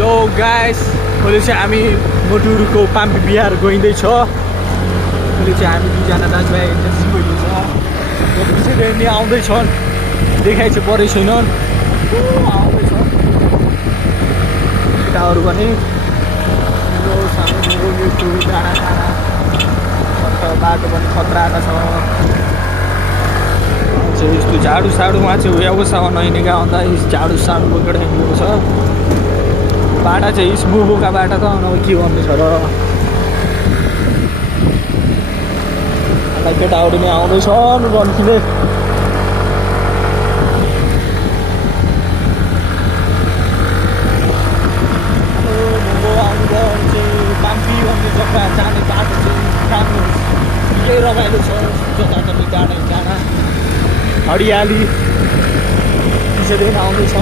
Yo guys अहिले चाहिँ हामी मोटुरुको पाम्पी बिहार गइँदैछ। अहिले चाहिँ हामी दुईजना दाजुभाइ एजेन्सी गइँदैछ। यो पछि नि आउँदैछन्, देखाइ चाहिँ परै छैनन्, आउँदैछन् केटाहरू पनि। यो सानो डाँडा बाटो पनि खतराका छ। यस्तो झाडु साडुमा चाहिँ व्यवसाय नहिनेका अन्त झाडु साडु बोकेर हिँडेको छ। बाटा चाहिँ स्मुखोका बाटा त अब के भन्नु छ र। केटाहरू नै आउँदैछन् रन्किने। पाम्पी भन्ने जग्गा जाने बाटो चाहिँ राम्रो निकै रमाइलो छ। जताततै डाँडा हरियाली त्यसरी आउँदैछ।